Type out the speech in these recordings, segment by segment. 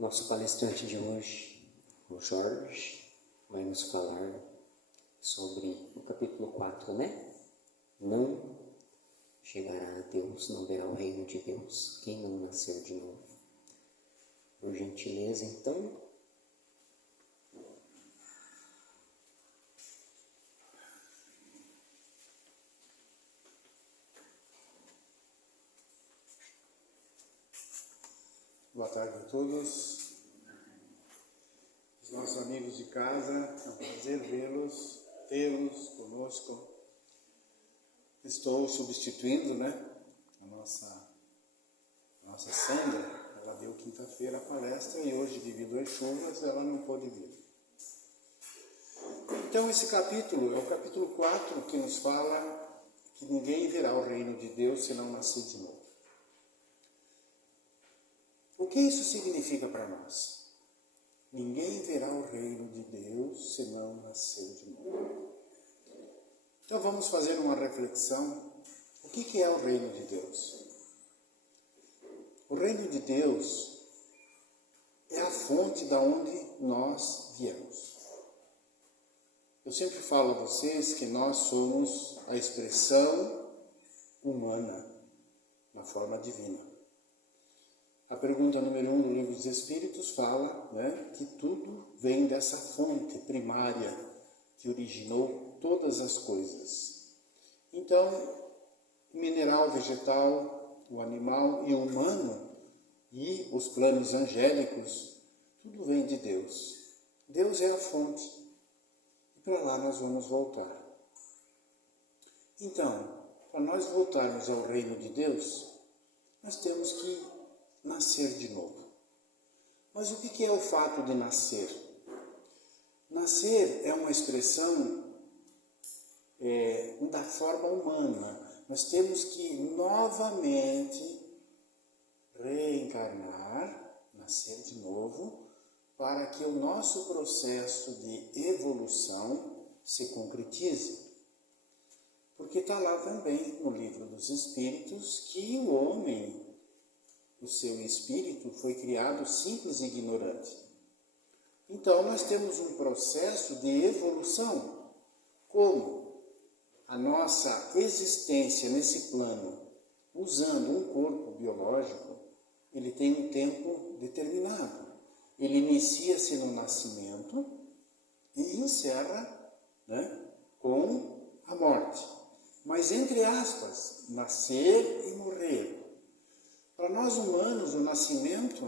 Nosso palestrante de hoje, o Jorge, vai nos falar sobre o capítulo 4, né? Não chegará a Deus, não verá o reino de Deus, quem não nasceu de novo. Por gentileza, então. Boa tarde a todos, os nossos amigos de casa, é um prazer vê-los, tê-los conosco. Estou substituindo, a nossa Sandra. Ela deu quinta-feira a palestra e hoje, devido às chuvas, ela não pôde vir. Então esse capítulo é o capítulo 4 que nos fala que ninguém verá o reino de Deus se não nascer de novo. O que isso significa para nós? Ninguém verá o reino de Deus se não nascer de novo. Então vamos fazer uma reflexão. O que é o reino de Deus? O reino de Deus é a fonte da onde nós viemos. Eu sempre falo a vocês que nós somos a expressão humana na forma divina. A pergunta número 1 do Livro dos Espíritos fala que tudo vem dessa fonte primária que originou todas as coisas. Então, o mineral, vegetal, o animal e o humano e os planos angélicos, tudo vem de Deus. Deus é a fonte e para lá nós vamos voltar. Então, para nós voltarmos ao reino de Deus, nós temos que nascer de novo. Mas o que é o fato de nascer? Nascer é uma expressão da forma humana. Nós temos que novamente reencarnar, nascer de novo, para que o nosso processo de evolução se concretize. Porque está lá também no Livro dos Espíritos que o homem, o seu espírito, foi criado simples e ignorante. Então, nós temos um processo de evolução. Como a nossa existência nesse plano, usando um corpo biológico, ele tem um tempo determinado. Ele inicia-se no nascimento e encerra com a morte. Mas, entre aspas, nascer e morrer. Para nós humanos, o nascimento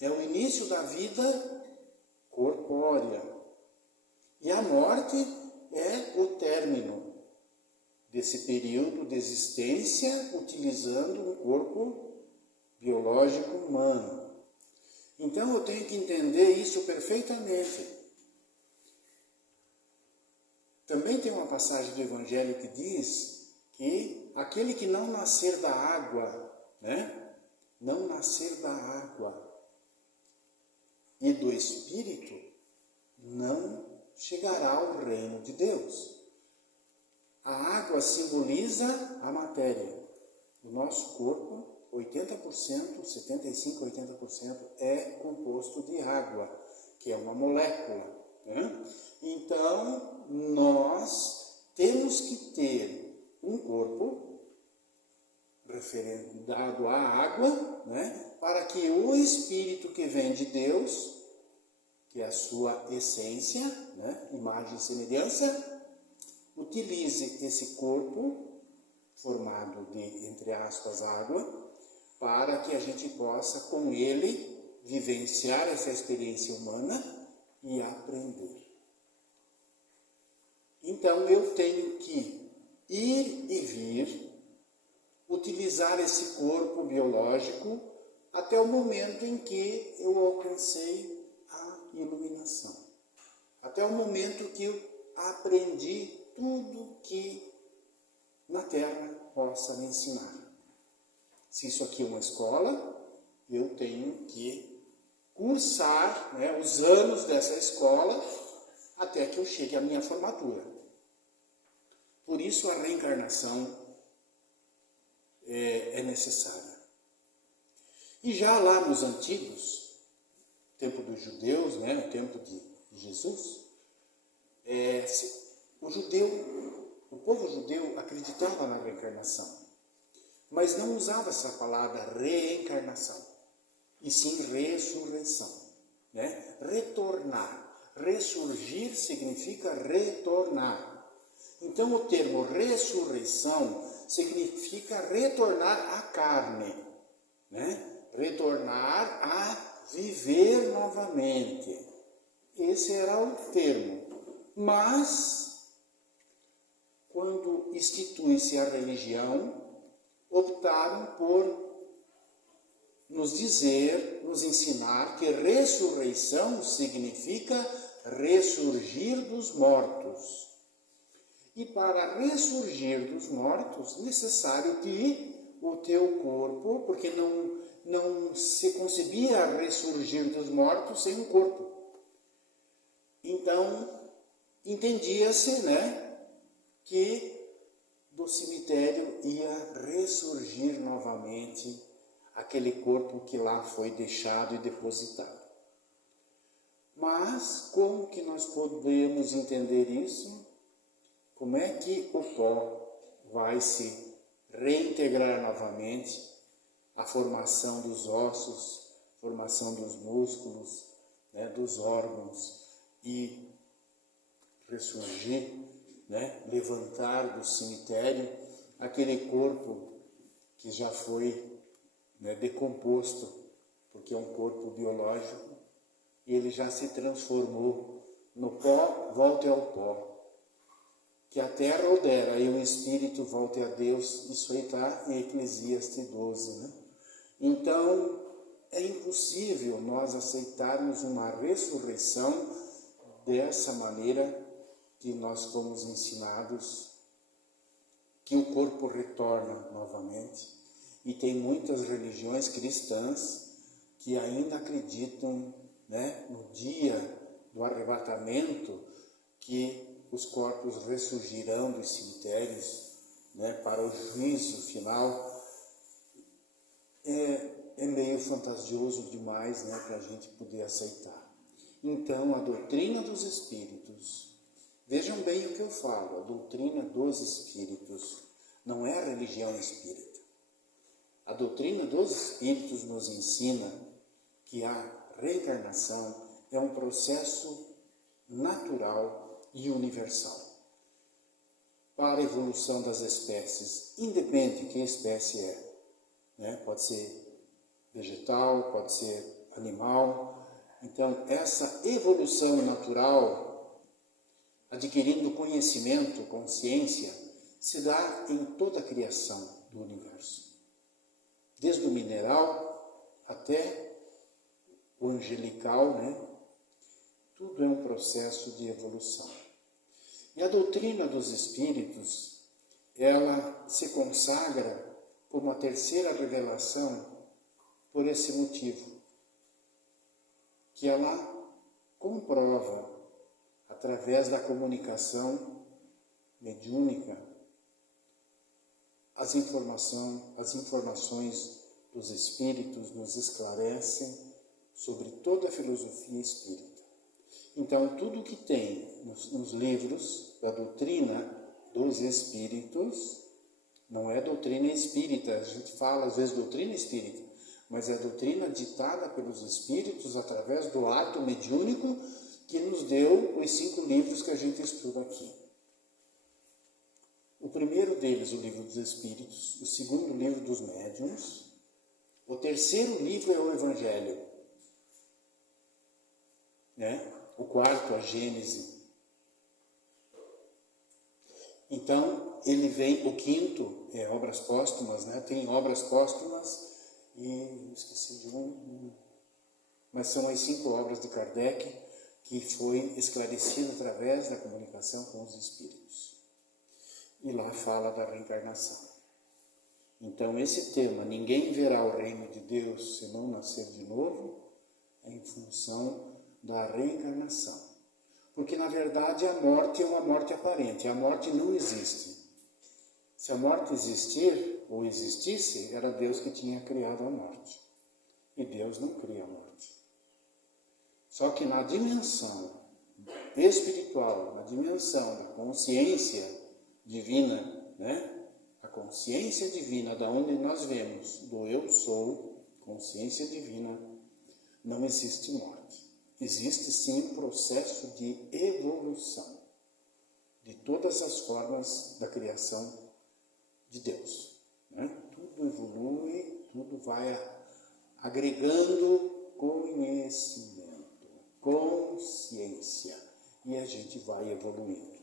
é o início da vida corpórea. E a morte é o término desse período de existência utilizando um corpo biológico humano. Então eu tenho que entender isso perfeitamente. Também tem uma passagem do Evangelho que diz que aquele que não nascer da água, não nascer da água e do Espírito, não chegará ao reino de Deus. A água simboliza a matéria. O nosso corpo, 80%, 75%, 80% é composto de água, que é uma molécula. Então, nós temos que ter um corpo referendado à água, para que o Espírito que vem de Deus, que é a sua essência, imagem e semelhança, utilize esse corpo formado de, entre aspas, água, para que a gente possa, com ele, vivenciar essa experiência humana e aprender. Então, eu tenho que ir e vir, utilizar esse corpo biológico até o momento em que eu alcancei a iluminação. Até o momento que eu aprendi tudo que na Terra possa me ensinar. Se isso aqui é uma escola, eu tenho que cursar os anos dessa escola até que eu chegue à minha formatura. Por isso a reencarnação é necessária. E já lá nos antigos, tempo dos judeus, né, no tempo de Jesus, o povo judeu acreditava na reencarnação, mas não usava essa palavra reencarnação, e sim ressurreição, né? Retornar. Ressurgir significa retornar. Então o termo ressurreição significa retornar à carne, né? Retornar a viver novamente. Esse era o termo. Mas, quando institui-se a religião, optaram por nos dizer, nos ensinar que ressurreição significa ressurgir dos mortos. E para ressurgir dos mortos, necessário que o teu corpo, porque não se concebia ressurgir dos mortos sem um corpo. Então, entendia-se, né, que do cemitério ia ressurgir novamente aquele corpo que lá foi deixado e depositado. Mas como que nós podemos entender isso? Como é que o pó vai se reintegrar novamente à formação dos ossos, formação dos músculos, né, dos órgãos e ressurgir, né, levantar do cemitério aquele corpo que já foi, né, decomposto, porque é um corpo biológico, e ele já se transformou no pó, volte ao pó. Que a terra o dera e o espírito volte a Deus, isso aí está em Eclesiastes 12, né? Então, é impossível nós aceitarmos uma ressurreição dessa maneira que nós fomos ensinados, que o corpo retorna novamente. E tem muitas religiões cristãs que ainda acreditam, né, no dia do arrebatamento, que os corpos ressurgirão dos cemitérios, né, para o juízo final. É meio fantasioso demais, né, para a gente poder aceitar. Então, a doutrina dos espíritos, vejam bem o que eu falo, a doutrina dos espíritos não é a religião espírita. A doutrina dos espíritos nos ensina que a reencarnação é um processo natural e universal para a evolução das espécies, independente de que espécie é, né? Pode ser vegetal, pode ser animal. Então, essa evolução natural, adquirindo conhecimento, consciência, se dá em toda a criação do universo. Desde o mineral até o angelical, né? Tudo é um processo de evolução. E a doutrina dos espíritos, ela se consagra como a terceira revelação por esse motivo, que ela comprova, através da comunicação mediúnica, as informações dos espíritos nos esclarecem sobre toda a filosofia espírita. Então, tudo que tem nos livros da doutrina dos espíritos, não é doutrina espírita, a gente fala às vezes doutrina espírita, mas é a doutrina ditada pelos espíritos através do ato mediúnico que nos deu os 5 livros que a gente estuda aqui. O primeiro deles, o livro dos espíritos, o segundo, o livro dos médiuns, o terceiro livro é o Evangelho, né? O quarto, a Gênese. Então, ele vem, o quinto é obras póstumas, né? Tem obras póstumas e esqueci de mas são as 5 obras de Kardec que foi esclarecido através da comunicação com os espíritos. E lá fala da reencarnação. Então, esse tema, ninguém verá o reino de Deus se não nascer de novo, é em função da reencarnação. Porque, na verdade, a morte é uma morte aparente. A morte não existe. Se a morte existir, ou existisse, era Deus que tinha criado a morte. E Deus não cria a morte. Só que na dimensão espiritual, na dimensão da consciência divina, né? A consciência divina, da onde nós vemos, do eu sou, consciência divina, não existe morte. Existe sim um processo de evolução de todas as formas da criação de Deus, né? Tudo evolui, tudo vai agregando conhecimento, consciência, e a gente vai evoluindo.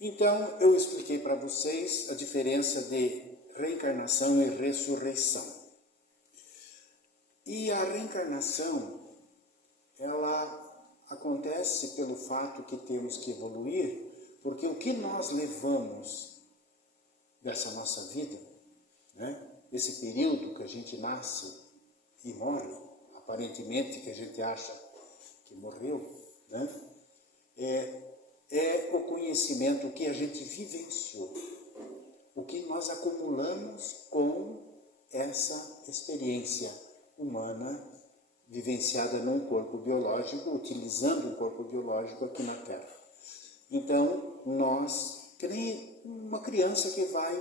Então, eu expliquei para vocês a diferença de reencarnação e ressurreição. E a reencarnação, ela acontece pelo fato que temos que evoluir, porque o que nós levamos dessa nossa vida, né? Esse período que a gente nasce e morre, aparentemente que a gente acha que morreu, né? É o conhecimento que a gente vivenciou, o que nós acumulamos com essa experiência humana vivenciada num corpo biológico, utilizando um corpo biológico aqui na Terra. Então, nós, que nem uma criança que vai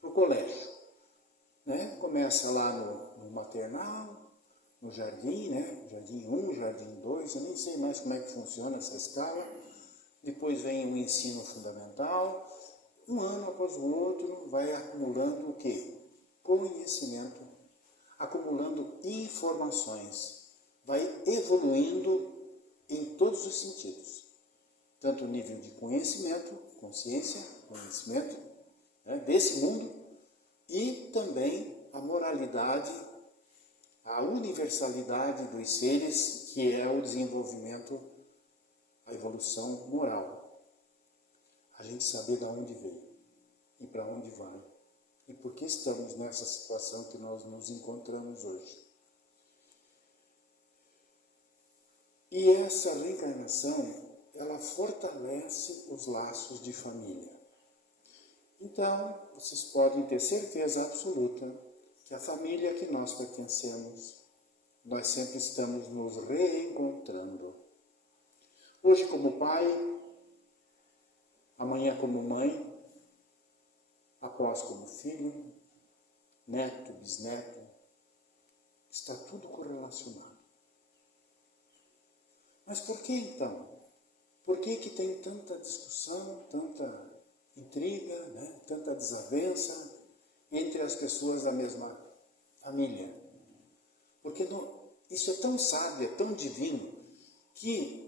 para o colégio, né? Começa lá no maternal, no jardim, né? Jardim 1, jardim 2, eu nem sei mais como é que funciona essa escala. Depois vem o ensino fundamental, um ano após o outro, vai acumulando o quê? Conhecimento, acumulando informações, vai evoluindo em todos os sentidos. Tanto o nível de conhecimento, consciência, conhecimento, né, desse mundo, e também a moralidade, a universalidade dos seres, que é o desenvolvimento, a evolução moral. A gente saber de onde veio e para onde vai. E por que estamos nessa situação que nós nos encontramos hoje. E essa reencarnação, ela fortalece os laços de família. Então, vocês podem ter certeza absoluta que a família que nós pertencemos, nós sempre estamos nos reencontrando. Hoje como pai, amanhã como mãe, após como filho, neto, bisneto, está tudo correlacionado. Mas por que então? Por que tem tanta discussão, tanta intriga, né? Tanta desavença entre as pessoas da mesma família? Porque isso é tão sábio, é tão divino, que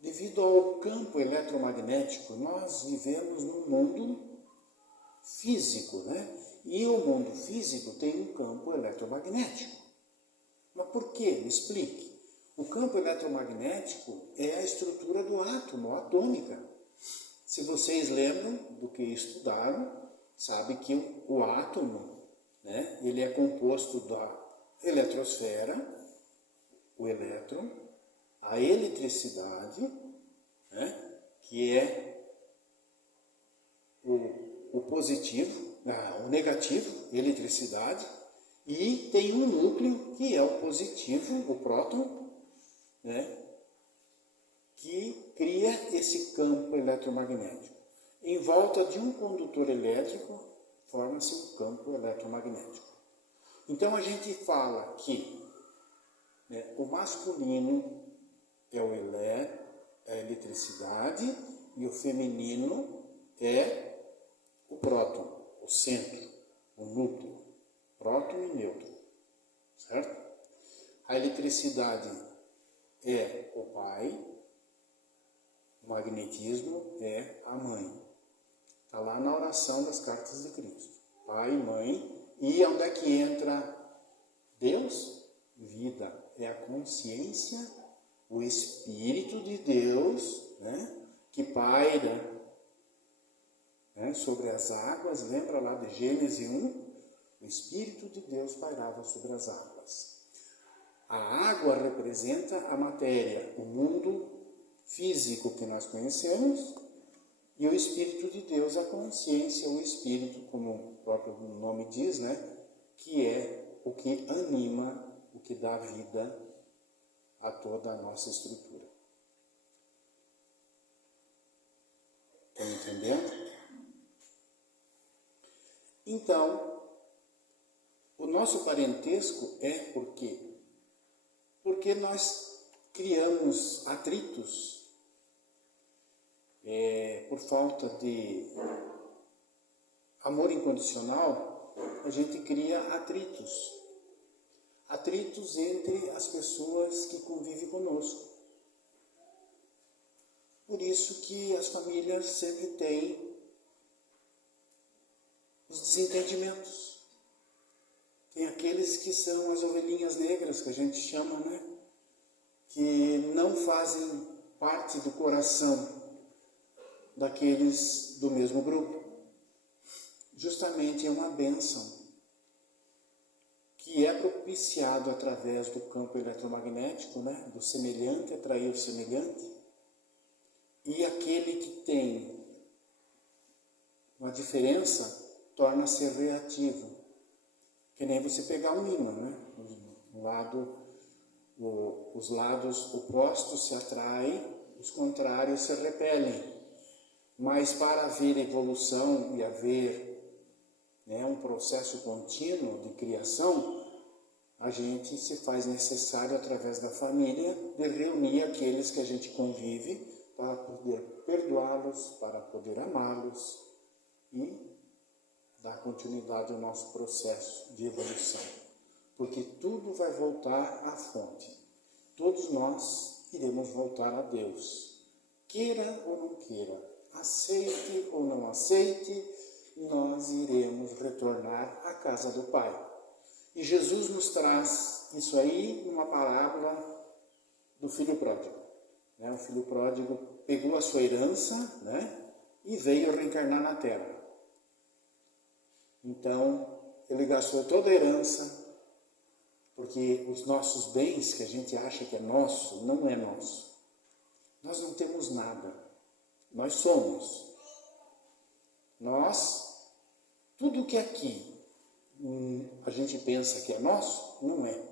devido ao campo eletromagnético, nós vivemos num mundo físico, né? E o mundo físico tem um campo eletromagnético. Mas por quê? Me explique. O campo eletromagnético é a estrutura do átomo, atômica. Se vocês lembram do que estudaram, sabe que o átomo, né, ele é composto da eletrosfera, o elétron, a eletricidade, né, que é o positivo, o negativo, eletricidade, e tem um núcleo que é o positivo, o próton, né, que cria esse campo eletromagnético. Em volta de um condutor elétrico, forma-se um campo eletromagnético. Então a gente fala que, né, o masculino é a eletricidade e o feminino é o próton, o centro, o núcleo, próton e nêutron, certo? A eletricidade é o pai, o magnetismo é a mãe. Está lá na oração das cartas de Cristo. Pai, mãe, e onde é que entra Deus? Vida. É a consciência, o Espírito de Deus, né, que paira, né, sobre as águas. Lembra lá de Gênesis 1? O Espírito de Deus pairava sobre as águas. A água representa a matéria, o mundo físico que nós conhecemos, e o Espírito de Deus, a consciência, o Espírito, como o próprio nome diz, né, que é o que anima o que dá vida a toda a nossa estrutura. Estão entendendo? Então, o nosso parentesco é por quê? Porque nós criamos atritos por falta de amor incondicional. A gente cria atritos entre as pessoas que convivem conosco. Por isso que as famílias sempre têm os desentendimentos. Tem aqueles que são as ovelhinhas negras, que a gente chama, né? Que não fazem parte do coração daqueles do mesmo grupo. Justamente é uma bênção que é propiciado através do campo eletromagnético, né? Do semelhante atrair o semelhante. E aquele que tem uma diferença torna-se reativo. Que nem você pegar um ímã, né? Os lados opostos se atraem, os contrários se repelem. Mas para haver evolução e haver um processo contínuo de criação, a gente se faz necessário, através da família, de reunir aqueles que a gente convive para poder perdoá-los, para poder amá-los e dar continuidade ao nosso processo de evolução. Porque tudo vai voltar à fonte. Todos nós iremos voltar a Deus. Queira ou não queira, aceite ou não aceite, nós iremos retornar à casa do Pai. E Jesus nos traz isso aí numa parábola do filho pródigo. O filho pródigo pegou a sua herança, e veio reencarnar na terra. Então, ele gastou toda a herança, porque os nossos bens, que a gente acha que é nosso, não é nosso. Nós não temos nada. Nós somos. Tudo que é aqui a gente pensa que é nosso, não é.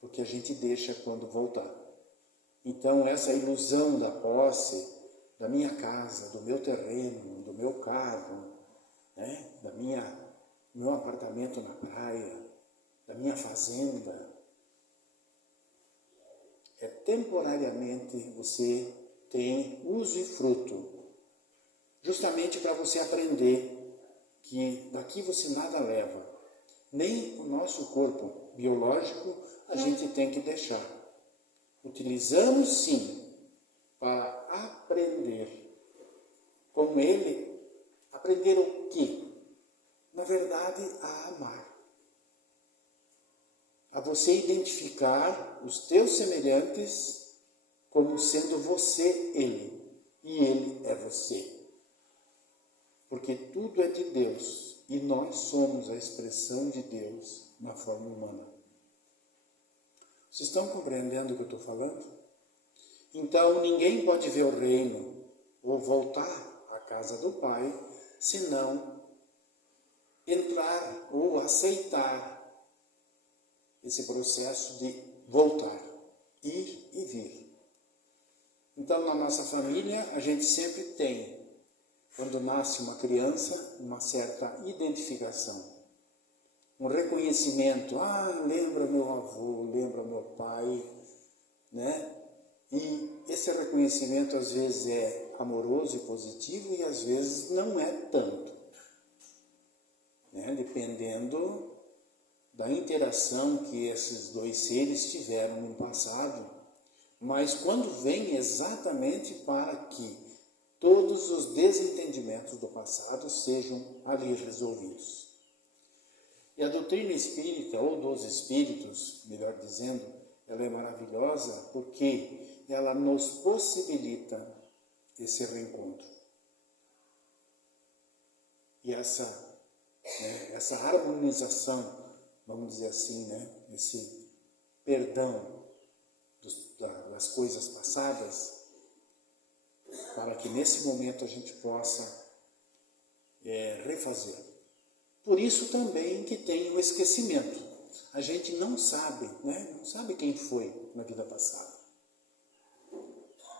Porque a gente deixa quando voltar. Então, essa ilusão da posse, da minha casa, do meu terreno, do meu carro, do meu apartamento na praia, da minha fazenda, temporariamente você tem uso e fruto, justamente para você aprender que daqui você nada leva, nem o nosso corpo biológico a gente tem que deixar. Utilizamos sim para aprender com ele. Aprender o quê? Na verdade, a amar. A você identificar os teus semelhantes como sendo você ele, e ele é você. Porque tudo é de Deus, e nós somos a expressão de Deus na forma humana. Vocês estão compreendendo o que eu estou falando? Então, ninguém pode ver o reino ou voltar à casa do Pai, senão entrar ou aceitar esse processo de voltar, ir e vir. Então, na nossa família, a gente sempre tem, quando nasce uma criança, uma certa identificação. Um reconhecimento, lembra meu avô, lembra meu pai, E esse reconhecimento às vezes é amoroso e positivo e às vezes não é tanto, dependendo da interação que esses dois seres tiveram no passado, mas quando vem exatamente para que todos os desentendimentos do passado sejam ali resolvidos. E a doutrina espírita, ou dos espíritos, melhor dizendo, ela é maravilhosa porque ela nos possibilita esse reencontro. E essa harmonização, vamos dizer assim, esse perdão das coisas passadas, para que nesse momento a gente possa refazer. Por isso também que tem o esquecimento. a gente não sabe, né? Não sabe quem foi na vida passada.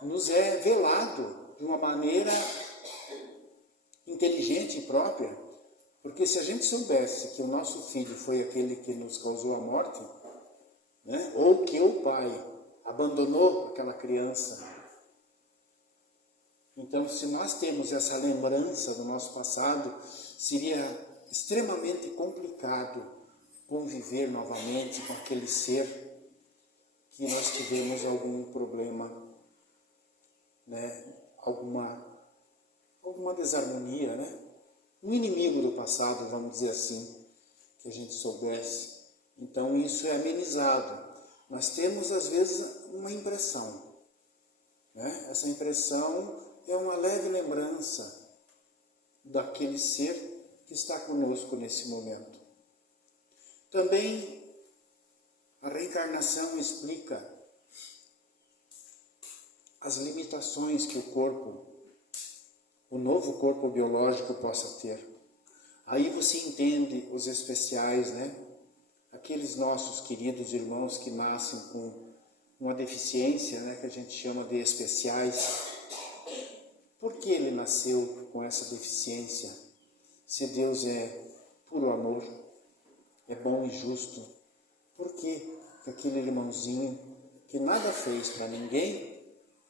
Nos é velado de uma maneira inteligente e própria, porque se a gente soubesse que o nosso filho foi aquele que nos causou a morte, né? Ou que o pai abandonou aquela criança, então se nós temos essa lembrança do nosso passado, seria extremamente complicado conviver novamente com aquele ser que nós tivemos algum problema, né? Alguma desarmonia, né? Um inimigo do passado, vamos dizer assim, que a gente soubesse. Então isso é amenizado. Nós temos às vezes uma impressão, né? Essa impressão é uma leve lembrança daquele ser que está conosco nesse momento. Também a reencarnação explica as limitações que o novo corpo biológico possa ter. Aí você entende os especiais, né? Aqueles nossos queridos irmãos que nascem com uma deficiência, né? Que a gente chama de especiais. Por que ele nasceu com essa deficiência? Se Deus é puro amor, é bom e justo, por que aquele irmãozinho que nada fez para ninguém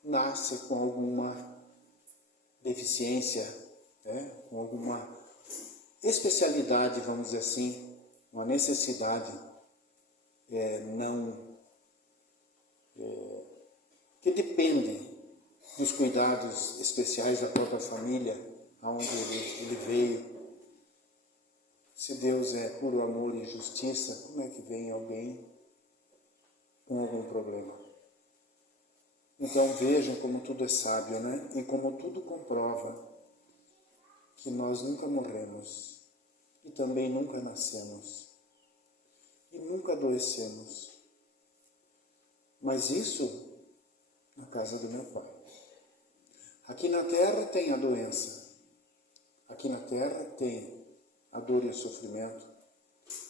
nasce com alguma deficiência, né? Com alguma especialidade, vamos dizer assim, uma necessidade que depende dos cuidados especiais da própria família, aonde ele veio. Se Deus é puro amor e justiça, como é que vem alguém com algum problema? Então vejam como tudo é sábio, né? E como tudo comprova que nós nunca morremos e também nunca nascemos e nunca adoecemos. Mas isso na casa do meu Pai. Aqui na terra tem a doença, aqui na terra tem a dor e o sofrimento,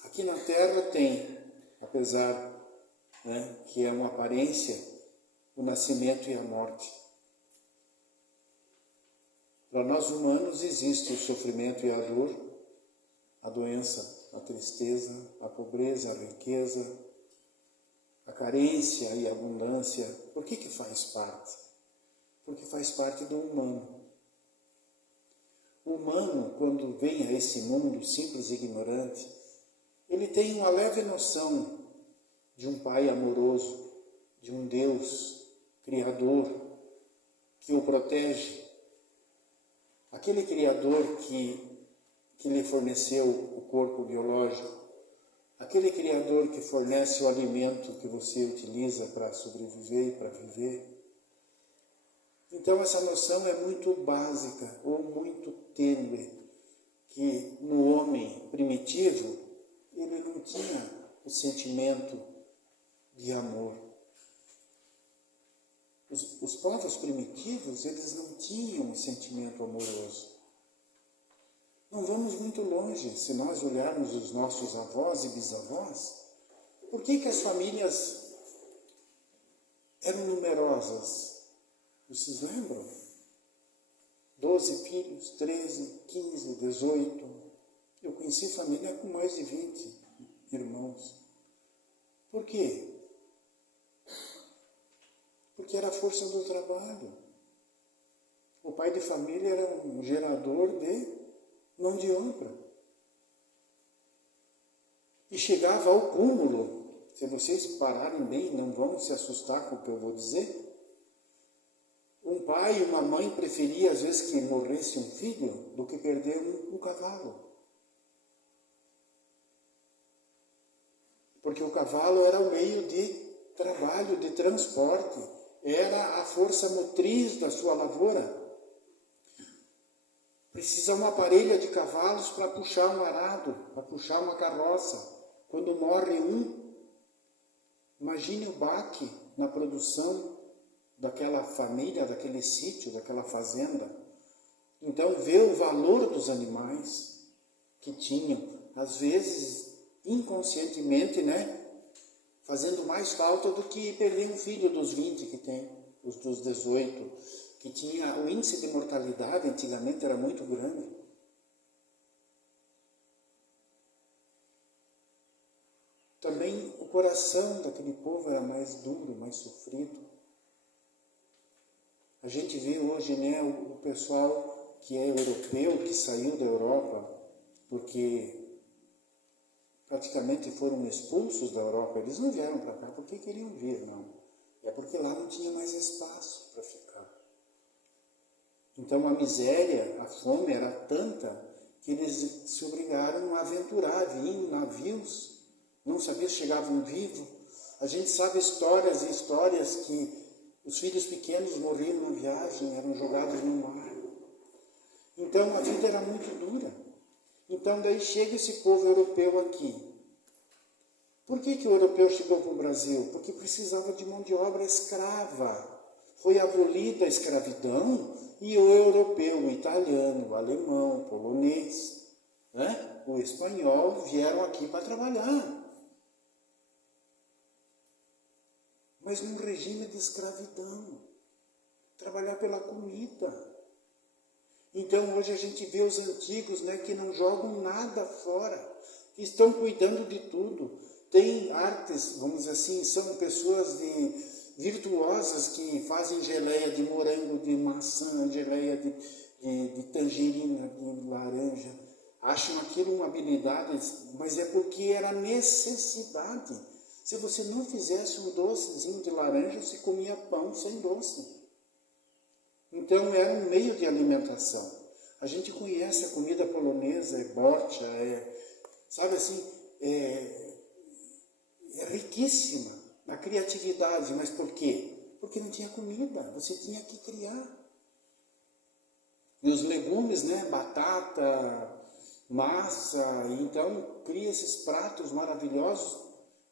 aqui na terra tem, apesar, né, que é uma aparência, o nascimento e a morte. Para nós humanos existe o sofrimento e a dor, a doença, a tristeza, a pobreza, a riqueza, a carência e a abundância. Por que faz parte? Porque faz parte do humano. O humano, quando vem a esse mundo simples e ignorante, ele tem uma leve noção de um Pai amoroso, de um Deus Criador que o protege. Aquele Criador que lhe forneceu o corpo biológico, aquele Criador que fornece o alimento que você utiliza para sobreviver e para viver. Então essa noção é muito básica ou muito tênue, que no homem primitivo ele não tinha o sentimento de amor. Os povos primitivos, eles não tinham um sentimento amoroso. Não vamos muito longe, se nós olharmos os nossos avós e bisavós, por que as famílias eram numerosas? Vocês lembram? 12 filhos, 13, 15, 18. Eu conheci família com mais de 20 irmãos. Por quê? Porque era a força do trabalho. O pai de família era um gerador de mão de obra. E chegava ao cúmulo, se vocês pararem bem, não vão se assustar com o que eu vou dizer. Um pai e uma mãe preferia, às vezes, que morresse um filho do que perder um cavalo. Porque o cavalo era o meio de trabalho, de transporte, era a força motriz da sua lavoura. Precisa uma parelha de cavalos para puxar um arado, para puxar uma carroça. Quando morre um, imagine o baque na produção daquela família, daquele sítio, daquela fazenda. Então, vê o valor dos animais que tinham. Às vezes, inconscientemente, né, fazendo mais falta do que perder um filho dos 20 que tem, os dos 18, que tinha o índice de mortalidade antigamente era muito grande. Também o coração daquele povo era mais duro, mais sofrido. A gente vê hoje, né, o pessoal que é europeu, que saiu da Europa, porque praticamente foram expulsos da Europa. Eles não vieram para cá porque queriam vir, não. É porque lá não tinha mais espaço para ficar. Então a miséria, a fome era tanta que eles se obrigaram a aventurar, vinham em navios, não sabiam se chegavam vivos. A gente sabe histórias e histórias que os filhos pequenos morriam na viagem, eram jogados no mar. Então a vida era muito dura. Então daí chega esse povo europeu aqui. Por que o europeu chegou para o Brasil? Porque precisava de mão de obra escrava. Foi abolida a escravidão e o europeu, o italiano, o alemão, o polonês, né, o espanhol vieram aqui para trabalhar. Mas num regime de escravidão. Trabalhar pela comida. Então hoje a gente vê os antigos, né, que não jogam nada fora, que estão cuidando de tudo. Tem artes, vamos dizer assim, são pessoas virtuosas que fazem geleia de morango, de maçã, geleia de tangerina, de laranja. Acham aquilo uma habilidade, mas é porque era necessidade. Se você não fizesse um docezinho de laranja, você comia pão sem doce. Então era um meio de alimentação. A gente conhece a comida polonesa, é borcha, sabe assim, é riquíssima na criatividade. Mas por quê? Porque não tinha comida, você tinha que criar. E os legumes, né, batata, massa, então cria esses pratos maravilhosos,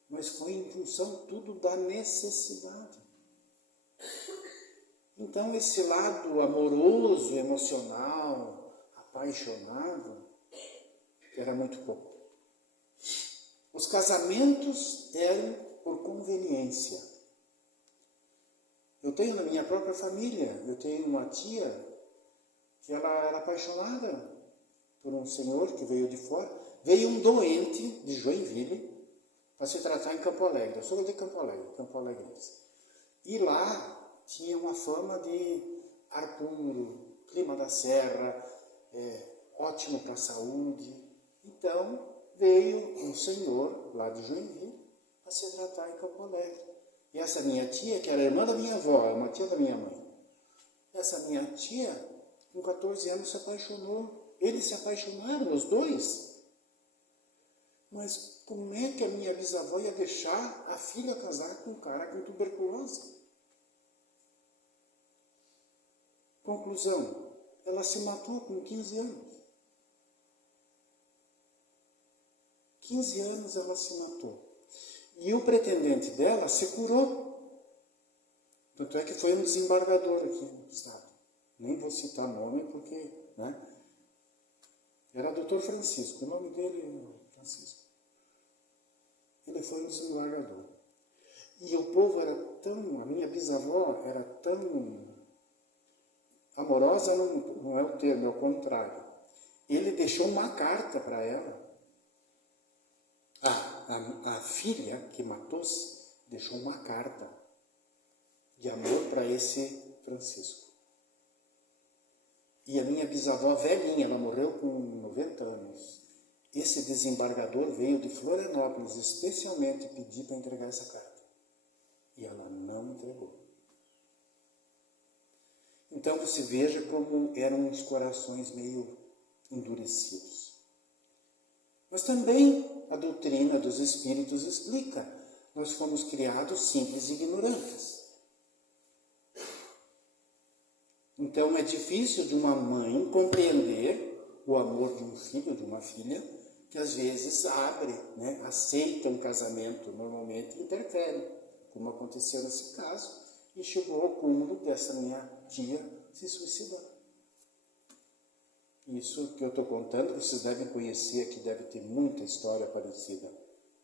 mas foi em função tudo da necessidade. Então esse lado amoroso, emocional, apaixonado, era muito pouco. Os casamentos eram por conveniência. Eu tenho na minha própria família, eu tenho uma tia que ela era apaixonada por um senhor que veio de fora. Veio um doente de Joinville para se tratar em Campo Alegre. Eu sou de Campo Alegre. E lá tinha uma fama de ar puro, clima da serra, ótimo para a saúde. Então veio um senhor lá de Joinville para se tratar em Campo Alegre. E essa minha tia, que era irmã da minha avó, uma tia da minha mãe, essa minha tia, com 14 anos, se apaixonou. Eles se apaixonaram, os dois. Mas como é que a minha bisavó ia deixar a filha casar com um cara com tuberculose? Conclusão, ela se matou com 15 anos. 15 anos ela se matou. E o pretendente dela se curou. Tanto é que foi um desembargador aqui no estado. Nem vou citar nome porque, né? Era Dr. Francisco, o nome dele é Francisco. Ele foi um desembargador. E o povo era tão, a minha bisavó era tão amorosa, não é o termo, é o contrário. Ele deixou uma carta para ela. A filha que matou-se deixou uma carta de amor para esse Francisco. E a minha bisavó velhinha, ela morreu com 90 anos. Esse desembargador veio de Florianópolis especialmente pedir para entregar essa carta. E ela não entregou. Então você veja como eram os corações meio endurecidos. Mas também a doutrina dos espíritos explica. Nós fomos criados simples e ignorantes. Então é difícil de uma mãe compreender o amor de um filho, de uma filha, que às vezes abre, né, aceita um casamento, normalmente interfere, como aconteceu nesse caso, e chegou ao cúmulo dessa minha tia se suicidar. Isso que eu estou contando, vocês devem conhecer, que deve ter muita história parecida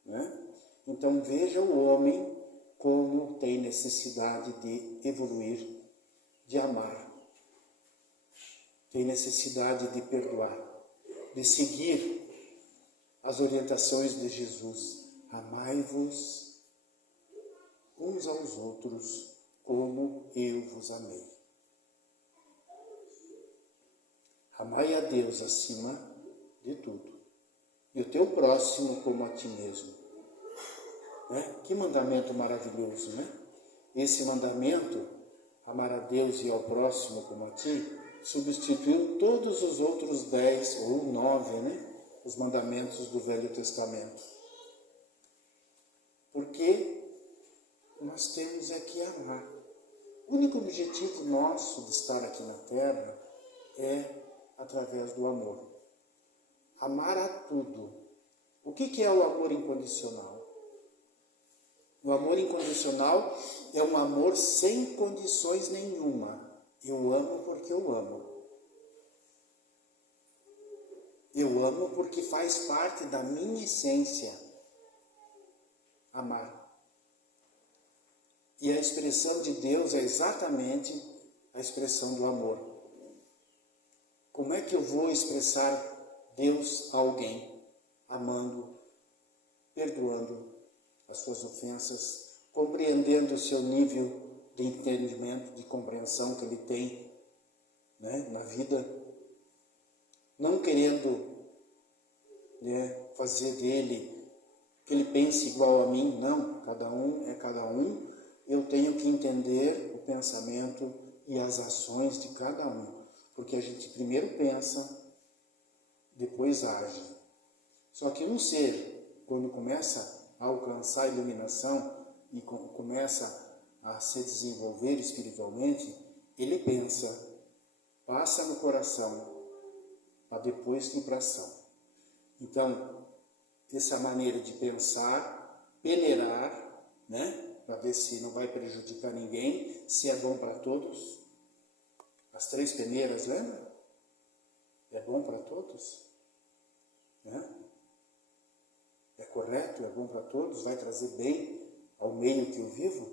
né? Então veja o homem como tem necessidade de evoluir, de amar, tem necessidade de perdoar, de seguir as orientações de Jesus. Amai-vos uns aos outros como eu vos amei. Amai a Deus acima de tudo e o teu próximo como a ti mesmo. Que mandamento maravilhoso, né? Esse mandamento, amar a Deus e ao próximo como a ti, substituiu todos os outros 10 ou 9, né? Os mandamentos do Velho Testamento. Porque nós temos é que amar. O único objetivo nosso de estar aqui na Terra é através do amor. Amar a tudo. O que é o amor incondicional? O amor incondicional é um amor sem condições nenhuma. Eu amo porque eu amo. Eu amo porque faz parte da minha essência. Amar. E a expressão de Deus é exatamente a expressão do amor. Como é que eu vou expressar Deus a alguém? Amando, perdoando as suas ofensas, compreendendo o seu nível de entendimento, de compreensão que ele tem, né, na vida, não querendo, né, fazer dele que ele pense igual a mim, não, cada um é cada um, eu tenho que entender o pensamento e as ações de cada um, porque a gente primeiro pensa, depois age. Só que um ser, quando começa a alcançar a iluminação e começa a se desenvolver espiritualmente, ele pensa, passa no coração, para depois ir para a ação. Então, essa maneira de pensar, peneirar, né, para ver se não vai prejudicar ninguém, se é bom para todos. As 3 peneiras, lembra? É bom para todos? Né? É correto, é bom para todos, vai trazer bem ao meio que eu vivo,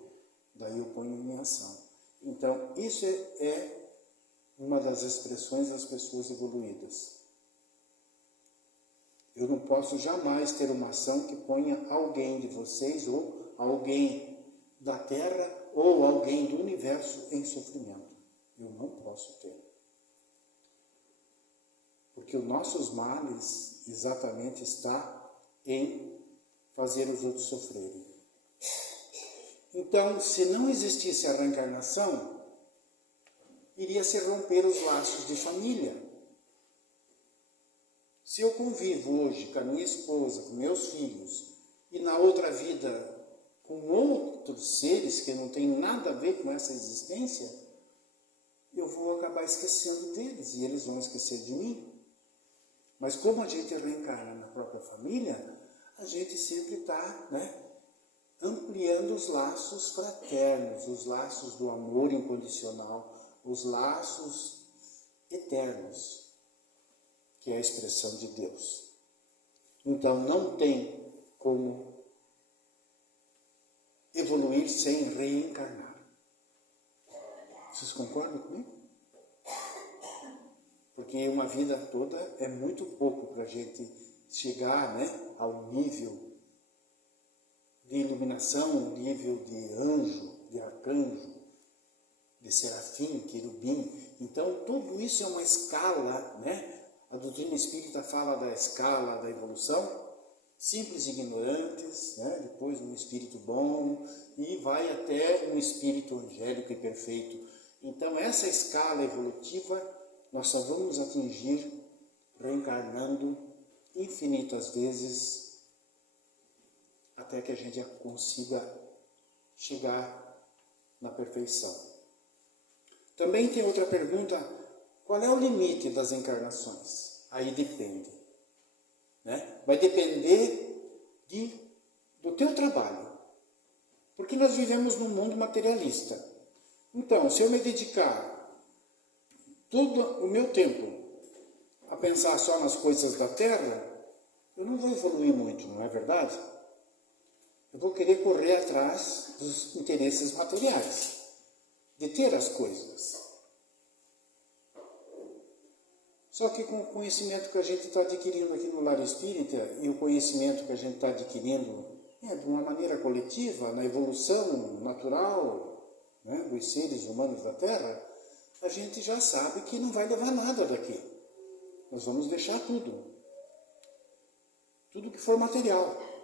daí eu ponho em ação. Então, isso é uma das expressões das pessoas evoluídas. Eu não posso jamais ter uma ação que ponha alguém de vocês, ou alguém da Terra, ou alguém do universo em sofrimento. Eu não posso ter. Porque os nossos males exatamente está em fazer os outros sofrerem. Então, se não existisse a reencarnação, iria se romper os laços de família. Se eu convivo hoje com a minha esposa, com meus filhos, e na outra vida com outros seres que não têm nada a ver com essa existência, eu vou acabar esquecendo deles e eles vão esquecer de mim. Mas como a gente reencarna na própria família, a gente sempre está, né, ampliando os laços fraternos, os laços do amor incondicional, os laços eternos, que é a expressão de Deus. Então não tem como evoluir sem reencarnar. Vocês concordam comigo? Porque uma vida toda é muito pouco para a gente chegar, né, ao nível de iluminação, um nível de anjo, de arcanjo, de serafim, querubim. Então, tudo isso é uma escala, né? A doutrina espírita fala da escala da evolução, simples ignorantes, né? Depois um espírito bom, e vai até um espírito angélico e perfeito. Então, essa escala evolutiva, nós só vamos atingir reencarnando infinitas vezes, até que a gente consiga chegar na perfeição. Também tem outra pergunta: qual é o limite das encarnações? Aí depende, né? Vai depender do teu trabalho, porque nós vivemos num mundo materialista. Então, se eu me dedicar todo o meu tempo a pensar só nas coisas da Terra, eu não vou evoluir muito, não é verdade? Eu vou querer correr atrás dos interesses materiais, de ter as coisas. Só que com o conhecimento que a gente está adquirindo aqui no Lar Espírita e o conhecimento que a gente está adquirindo de uma maneira coletiva, na evolução natural, né, dos seres humanos da Terra, a gente já sabe que não vai levar nada daqui. Nós vamos deixar tudo. Tudo que for material.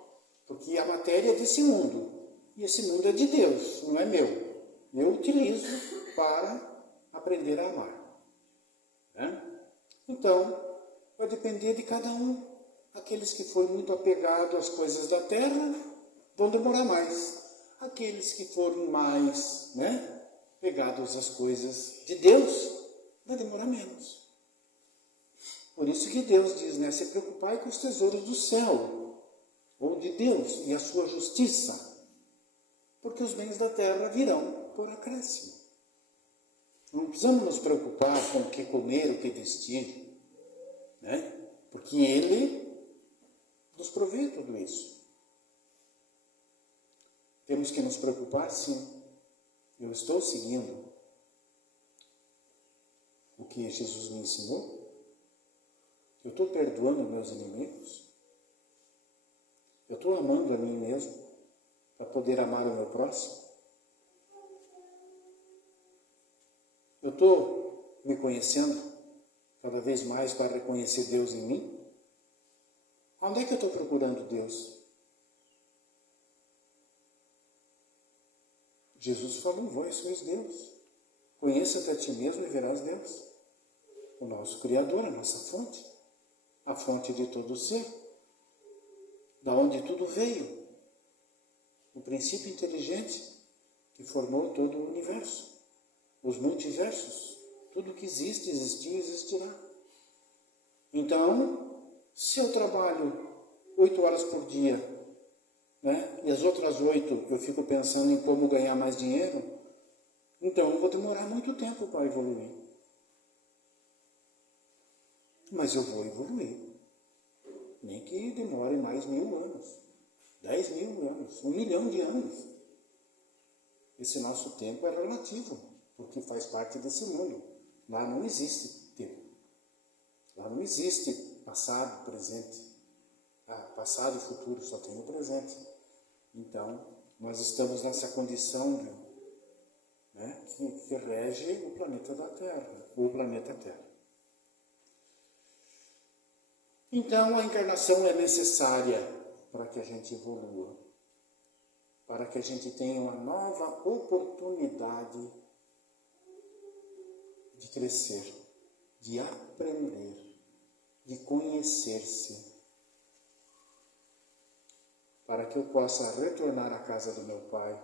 Porque a matéria é desse mundo. E esse mundo é de Deus, não é meu. Eu utilizo para aprender a amar. Né? Então, vai depender de cada um. Aqueles que forem muito apegados às coisas da terra vão demorar mais. Aqueles que forem mais pegados às coisas de Deus, vai demorar menos. Por isso que Deus diz, se preocupar com os tesouros do céu, ou de Deus e a sua justiça, porque os bens da terra virão por acréscimo. Não precisamos nos preocupar com o que comer, o que vestir, porque Ele nos provê tudo isso. Temos que nos preocupar, sim. Eu estou seguindo o que Jesus me ensinou? Eu estou perdoando meus inimigos? Eu estou amando a mim mesmo para poder amar o meu próximo? Eu estou me conhecendo cada vez mais para reconhecer Deus em mim? Onde é que eu estou procurando Deus? Jesus falou, vós sois Deus. Conheça-te a ti mesmo e verás Deus. O nosso Criador, a nossa fonte. A fonte de todo ser. Da onde tudo veio. O princípio inteligente que formou todo o universo. Os multiversos. Tudo que existe, existiu e existirá. Então, se eu trabalho 8 horas por dia, e as outras 8 eu fico pensando em como ganhar mais dinheiro, então eu vou demorar muito tempo para evoluir. Mas eu vou evoluir. Nem que demore mais 1000 anos, 10.000 anos, 1 milhão de anos. Esse nosso tempo é relativo, porque faz parte desse mundo. Lá não existe tempo. Lá não existe passado, presente. Passado e futuro, só tem o presente. Então, nós estamos nessa condição que rege o planeta da Terra, o planeta Terra. Então, a encarnação é necessária para que a gente evolua, para que a gente tenha uma nova oportunidade de crescer, de aprender, de conhecer-se, para que eu possa retornar à casa do meu Pai.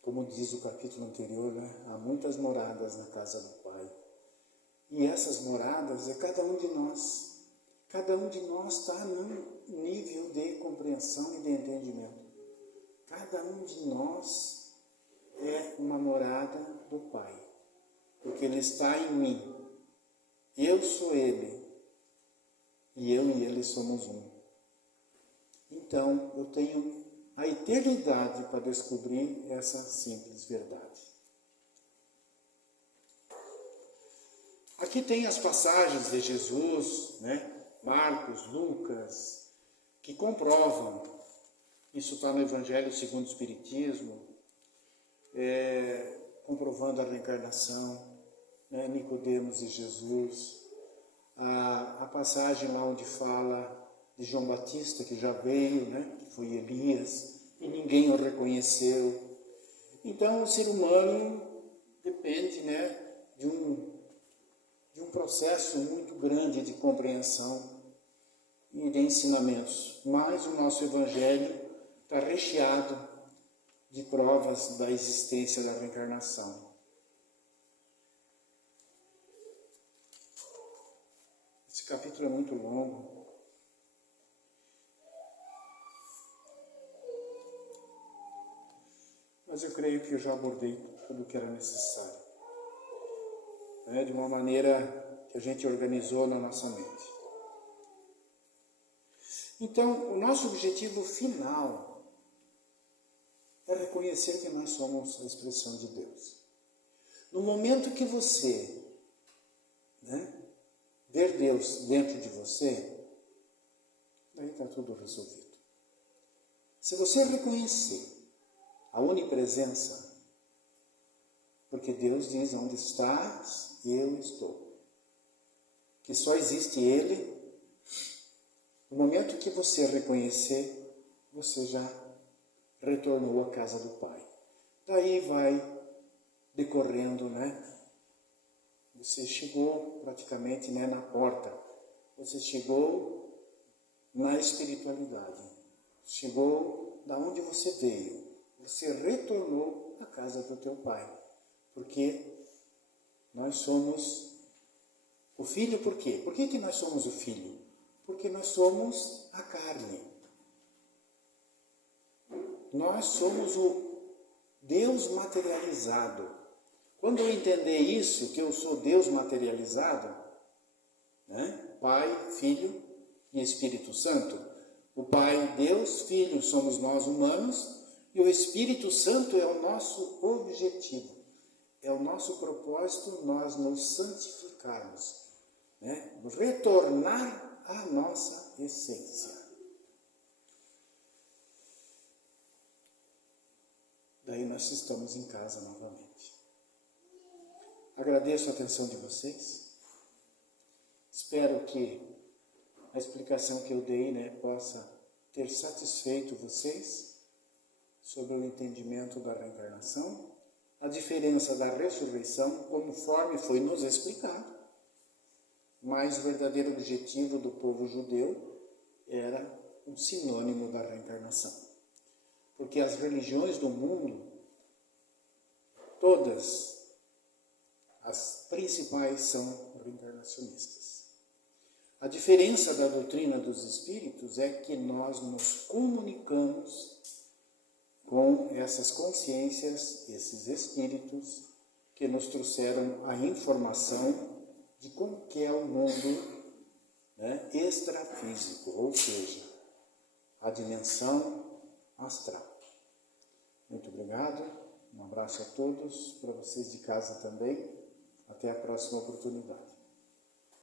Como diz o capítulo anterior, há muitas moradas na casa do Pai. E essas moradas é cada um de nós. Cada um de nós está num nível de compreensão e de entendimento. Cada um de nós é uma morada do Pai. Porque Ele está em mim. Eu sou Ele. E eu e Ele somos um. Então, eu tenho a eternidade para descobrir essa simples verdade. Aqui tem as passagens de Jesus, Marcos, Lucas, que comprovam. Isso está no Evangelho segundo o Espiritismo, comprovando a reencarnação, Nicodemos e Jesus. A passagem lá onde fala de João Batista, que já veio, que foi Elias, e ninguém o reconheceu. Então, o ser humano depende de um processo muito grande de compreensão e de ensinamentos. Mas o nosso Evangelho está recheado de provas da existência da reencarnação. Esse capítulo é muito longo. Mas eu creio que eu já abordei tudo o que era necessário. De uma maneira que a gente organizou na nossa mente. Então, o nosso objetivo final é reconhecer que nós somos a expressão de Deus. No momento que você ver Deus dentro de você, daí está tudo resolvido. Se você reconhecer a onipresença, porque Deus diz, onde estás, eu estou. Que só existe Ele. No momento que você reconhecer, você já retornou à casa do Pai. Daí vai decorrendo, Você chegou praticamente na porta. Você chegou na espiritualidade. Chegou da onde você veio. Você retornou à casa do teu Pai. Porque nós somos o Filho, por quê? Por que nós somos o Filho? Porque nós somos a carne. Nós somos o Deus materializado. Quando eu entender isso, que eu sou Deus materializado, Pai, Filho e Espírito Santo, o Pai, Deus, Filho, somos nós humanos, e o Espírito Santo é o nosso objetivo, é o nosso propósito, nós nos santificarmos, retornar à nossa essência. Daí nós estamos em casa novamente. Agradeço a atenção de vocês. Espero que a explicação que eu dei possa ter satisfeito vocês sobre o entendimento da reencarnação, a diferença da ressurreição, conforme foi nos explicado, mas o verdadeiro objetivo do povo judeu era um sinônimo da reencarnação. Porque as religiões do mundo, todas as principais são reencarnacionistas. A diferença da doutrina dos espíritos é que nós nos comunicamos com essas consciências, esses espíritos que nos trouxeram a informação de como que é o mundo extrafísico, ou seja, a dimensão astral. Muito obrigado, um abraço a todos, para vocês de casa também. Até a próxima oportunidade.